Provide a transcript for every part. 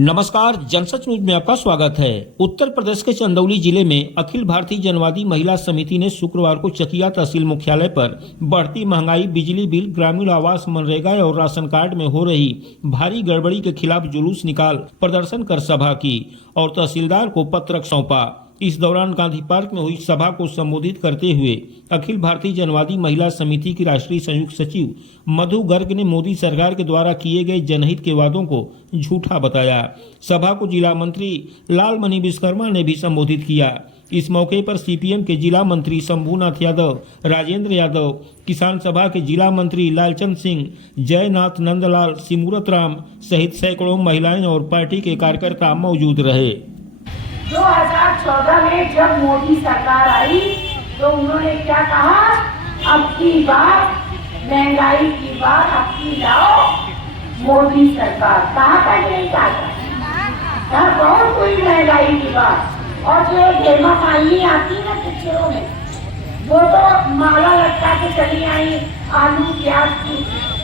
नमस्कार, जनसच न्यूज में आपका स्वागत है। उत्तर प्रदेश के चंदौली जिले में अखिल भारतीय जनवादी महिला समिति ने शुक्रवार को चकिया तहसील मुख्यालय पर बढ़ती महंगाई, बिजली बिल, ग्रामीण आवास, मनरेगा और राशन कार्ड में हो रही भारी गड़बड़ी के खिलाफ जुलूस निकाल प्रदर्शन कर सभा की और तहसीलदार को पत्रक सौंपा। इस दौरान गांधी पार्क में हुई सभा को संबोधित करते हुए अखिल भारतीय जनवादी महिला समिति की राष्ट्रीय संयुक्त सचिव मधु गर्ग ने मोदी सरकार के द्वारा किए गए जनहित के वादों को झूठा बताया। सभा को जिला मंत्री लालमणि विश्वकर्मा ने भी संबोधित किया। इस मौके पर सीपीएम के जिला मंत्री शंभूनाथ यादव, राजेंद्र यादव, किसान सभा के जिला मंत्री लालचंद सिंह, जयनाथ नंदलाल, सिमूरत राम सहित सैकड़ों महिलाएं और पार्टी के कार्यकर्ता मौजूद रहे। 2014 में जब मोदी सरकार आई तो उन्होंने क्या कहा, अब की बार महंगाई की बात अब की लाओ मोदी सरकार। कहा था कि नहीं कहा? बहुत हुई महंगाई की बात। और जो हेमा मालिनी आती ना पिक्चरों में, वो तो माला लटका के चली आई आलू प्याज की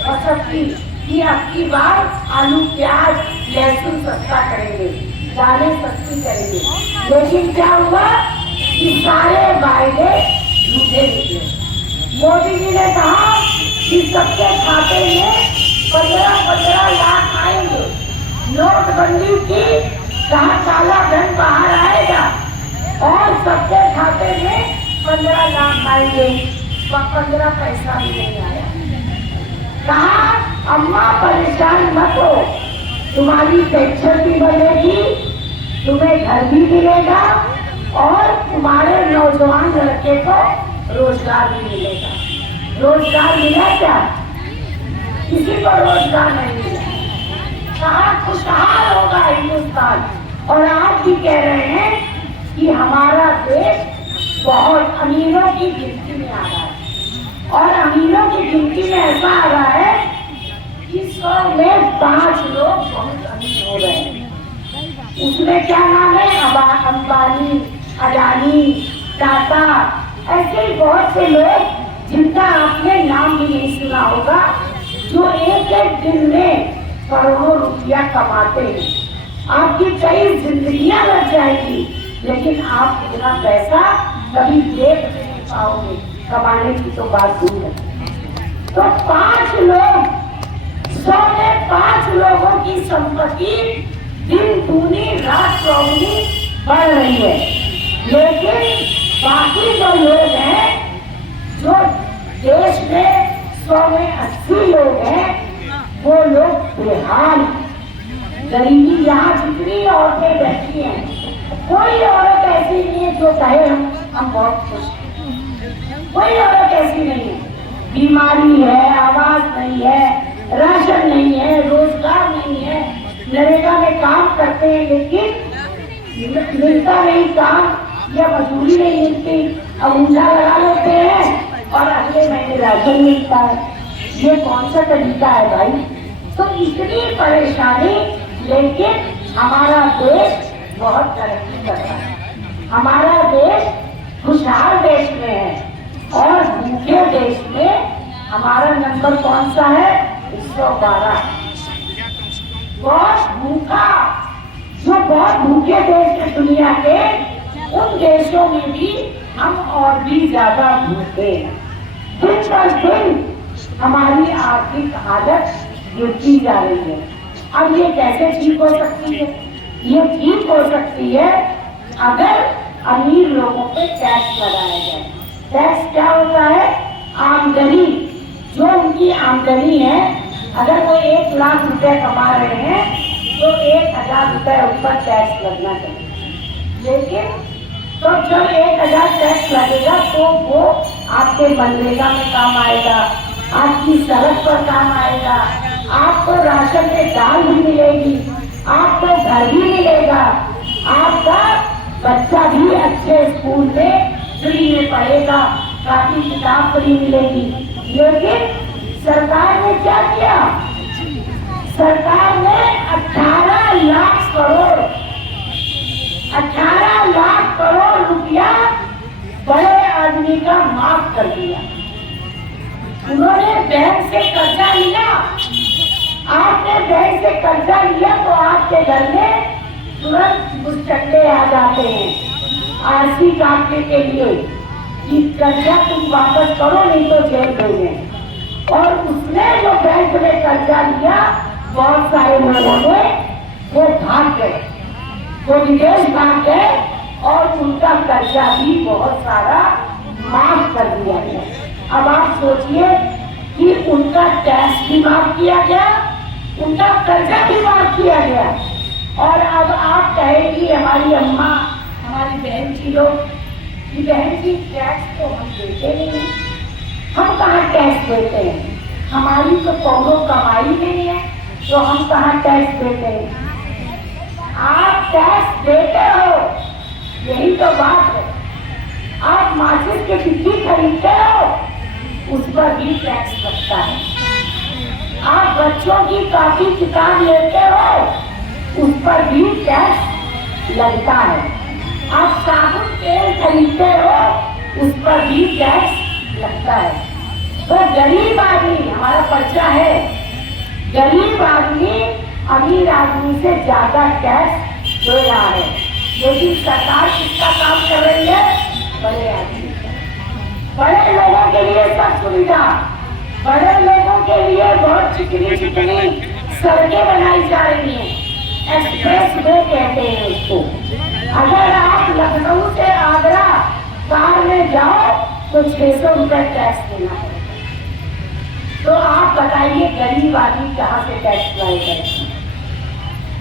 और सबकी कि अब की बार आलू प्याज लहसुन सस्ता करेंगे, दालें सस्ती करेंगे। लेकिन क्या हुआ कि सारे वायदे झूठे निकले। मोदी जी ने कहा कि सबके खाते में 15-15 लाख आएंगे। नोटबंदी की कहा काला धन बाहर आएगा और सबके खाते में 15 लाख आएंगे। 15 पैसा भी नहीं आया। कहा अम्मा परेशान मत हो, तुम्हारी पेंशन भी बढ़ेगी, तुम्हें घर भी मिलेगा और तुम्हारे नौजवान लड़के को रोजगार भी मिलेगा। रोजगार मिला क्या? किसी को रोजगार नहीं मिला। कहा खुशहाल होगा हिंदुस्तान। और आज भी कह रहे हैं कि हमारा देश बहुत अमीरों की गिनती में आ रहा है। और अमीरों की गिनती में ऐसा आ रहा है कि 100 में 5 लोग बहुत अमीर हो रहे हैं। उसमें क्या नाम है? अंबानी, अडानी, टाटा, ऐसे बहुत से लोग जिनका आपने नाम भी नहीं सुना होगा, जो एक एक दिन में करोड़ों रुपया कमाते हैं। आपकी कई जिंदगियां लग जाएगी, लेकिन आप इतना पैसा कभी देख नहीं पाओगे। कमाने की तो बात दूर है। तो 5 लोग, 100 में 5 लोगों की संपत्ति दिन दूनी रात चौगुनी बढ़ रही है। लेकिन बाकी जो लोग हैं, जो देश में 100 में 80 लोग हैं, वो लोग बेहाल। गरीबी, यहाँ जितनी औरतें बैठी हैं, कोई औरत ऐसी नहीं है जो कहे हम बहुत खुश हैं। कोई औरत ऐसी नहीं है। बीमारी है, आवास नहीं है, राशन नहीं है, रोजगार नहीं है, नरेगा में काम करते हैं लेकिन मिलता नहीं काम या मजदूरी नहीं मिलती, अब ऊंचा लगा लेते हैं और अगले महीने राशन मिलता है। ये कौन सा तरीका है भाई? तो इतनी परेशानी, लेकिन हमारा देश बहुत तरक्की कर रहा है। हमारा देश खुशहाल देश में है और भूखे देश में हमारा नंबर कौन सा है? 112। बहुत भूखा, जो बहुत भूखे देश है दुनिया के, उन देशों में भी हम और भी ज्यादा भूखे हैं। दिन पर दिन हमारी आर्थिक हालत गिरती जा रही है। अब ये कैसे ठीक हो सकती है? ये ठीक हो सकती है अगर अमीर लोगों पे टैक्स लगाया जाए। टैक्स क्या होता है? आमदनी, जो उनकी आमदनी है, अगर वो 1 लाख रुपए कमा रहे हैं तो 1000 रुपए ऊपर टैक्स लगना चाहिए। लेकिन तो जब 1000 टैक्स लगेगा तो वो आपके मनरेगा में काम आएगा, आपकी सड़क पर काम आएगा, आपको राशन में दाल भी मिलेगी, आपको घर भी मिलेगा, आपका बच्चा भी अच्छे स्कूल में फ्री में पढ़ेगा, काफी किताब फ्री मिलेगी। लेकिन सरकार ने क्या किया? सरकार ने 18 लाख करोड़ रुपया बड़े आदमी का माफ कर दिया। उन्होंने बैंक से कर्जा लिया आपने बैंक से कर्जा लिया तो आपके घर में तुरंत गुस्सटे आ जाते हैं आरसी काटने के लिए कि कर्जा तुम वापस करो नहीं तो जेल भेजें। और उसने जो बैंक में कर्जा लिया बहुत सारे लोगों ने वो भाग गए, वो विदेश भाग गए और उनका कर्जा भी बहुत सारा माफ कर दिया गया। अब आप सोचिए कि उनका टैक्स भी माफ किया गया, उनका कर्जा भी माफ किया गया। और अब आप कहेंगी हमारी अम्मा, हमारी बहन जी लोग कि बहन जी टैक्स तो हम देते नहीं, हम कहाँ टैक्स देते हैं, हमारी तो कौनो कमाई नहीं है तो हम कहाँ टैक्स देते हैं। आप टैक्स देते हो, यही तो बात है। आप माचिस की टिक्की खरीदते हो, उस पर भी टैक्स लगता है। आप बच्चों की कॉपी किताब लेते हो, उस पर भी टैक्स लगता है। आप साबुन तेल खरीदते हो, उस पर भी टैक्स लगता है। तो गरीब आदमी, हमारा पर्चा है, गरीब आदमी अमीर आदमी से ज्यादा टैक्स दे रहा है। लेकिन सरकार किसका काम कर रही है? बड़े आदमी, बड़े लोगों के लिए सब सुविधा, बड़े लोगों के लिए बहुत चिकनी चिकनी सड़कें बनाई जा रही हैं, एक्सप्रेस वे कहते हैं उसको। अगर आप लखनऊ से आगरा कार में जाओ तो 600 रुपये टैक्स देना है। तो आप बताइए गरीब आदमी कहाँ से टैक्स लाए करें?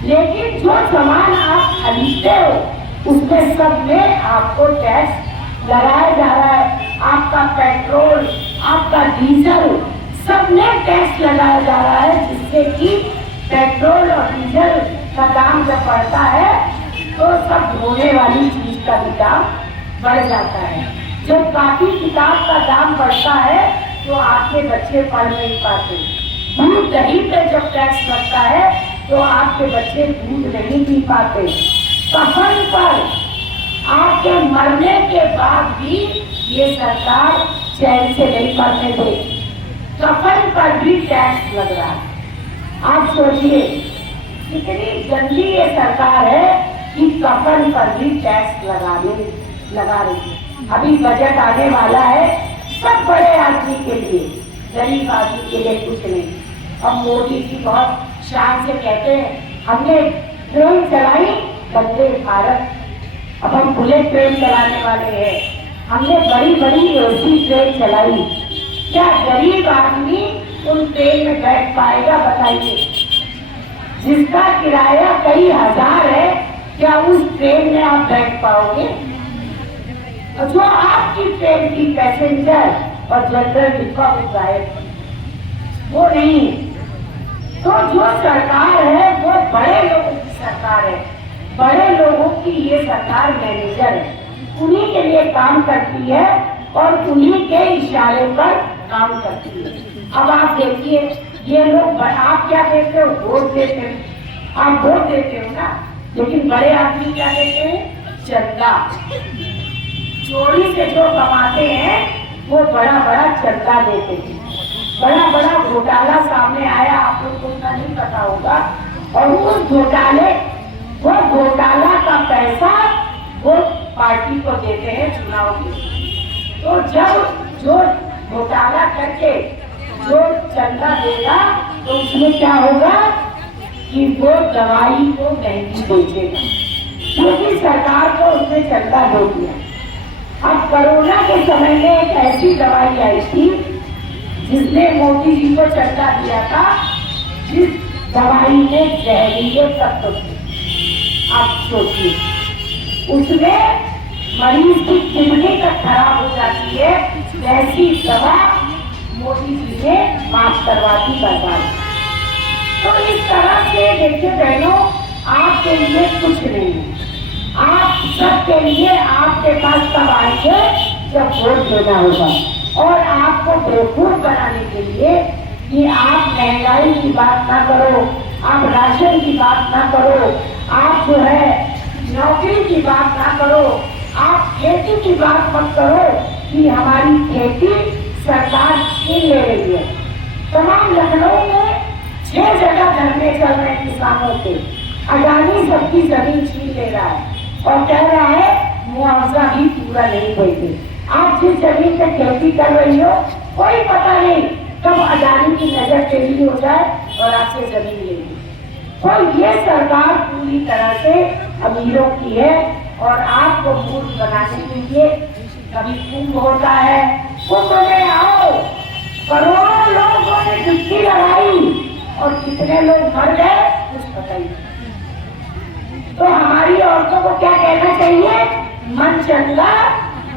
लेकिन जो सामान आप खरीदते हो उसमें सब में आपको टैक्स लगाया जा रहा है। आपका पेट्रोल, आपका डीजल, सब में टैक्स लगाया जा रहा है, जिससे कि पेट्रोल और डीजल का दाम जब बढ़ता है तो सब धोने वाली चीज का भी दाम बढ़ जाता है। जब कॉपी किताब का दाम बढ़ता है तो आपके बच्चे पढ़ नहीं पाते। दूध दही पे जब टैक्स लगता है तो आपके बच्चे दूध नहीं पी पाते। कफन पर आपके मरने के बाद भी ये सरकार चैन से नहीं मरने दे, कफन पर भी टैक्स लग रहा है। आप सोचिए कितनी गंदी ये सरकार है कि कफन पर भी टैक्स लगा रही है। अभी बजट आने वाला है सब बड़े आदमी के लिए, गरीब आदमी के लिए कुछ नहीं। अब मोदी जी बहुत शान से कहते हैं हमने ट्रेन चलाई वंदे भारत, अब हम बुलेट ट्रेन चलाने वाले हैं, हमने बड़ी बड़ी एसी ट्रेन चलाई। क्या गरीब आदमी उन ट्रेन में बैठ पाएगा बताइए? जिसका किराया कई हजार है, क्या उस ट्रेन में आप बैठ पाओगे? जो आपकी ट्रेन की पैसेंजर और जनरल डिब्बा वो नहीं। तो जो सरकार है वो बड़े लोगों की सरकार है, बड़े लोगों की ये सरकार मैनेजर है, उन्हीं के लिए काम करती है और उन्हीं के इशारे पर काम करती है। अब आप देखिए ये लोग, आप क्या देते हो? वोट देते हो, आप वोट देते हो ना, लेकिन बड़े आदमी क्या देते हैं? चंदा। चोरी से जो कमाते हैं वो बड़ा बड़ा चंदा देते हैं। बड़ा बड़ा घोटाला सामने आया, आप लोग को उतना नहीं पता होगा, और उस वो घोटाला का पैसा वो पार्टी को देते हैं चुनाव के। तो जब जो घोटाला करके जो चंदा देगा तो उसमें क्या होगा कि वो दवाई को महंगी बेचेगा, क्योंकि सरकार को उसने चंदा दे दिया। अब कोरोना के समय में एक ऐसी दवाई आई थी जिसने मोदी जी को चंदा दिया था, जिस दवाई में जहरीले तत्व थे। आप सोचिए उसमें मरीज की किडनी तक खराब हो जाती है, वैसी दवा मोदी जी ने माफ करवा दी बर्बाद। तो इस तरह से देखिए बहनों, आपके लिए कुछ नहीं है, आप सबके लिए आपके पास तब आएंगे जब वोट देना होगा। और आपको बेवकूफ बनाने के लिए कि आप महंगाई की बात ना करो, आप राशन की बात ना करो, आप जो है नौकरी की बात ना करो, आप खेती की बात मत करो कि हमारी खेती सरकार छीन ले रही है। तमाम लखनऊ में 6 जगह धरने चल रहे हैं किसानों के। अडानी सबकी जमीन छीन ले रहा है और कह रहा है मुआवजा भी पूरा नहीं देते। आप जिस जमीन पे खेती कर रही हो, कोई पता नहीं कब अडानी की नजर टेढ़ी हो जाए और आपसे जमीन ले ली। तो ये सरकार पूरी तरह से अमीरों की है और आपको मूर्ख बनाने के लिए कभी कुंभ होता है, कुंभ में आओ, करोड़ों लोगों ने डुबकी लगाई और कितने लोग मर गए कुछ पता ही नहीं। तो हमारी औरतों को क्या कहना चाहिए? मन चंगा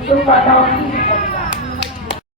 तो कटौती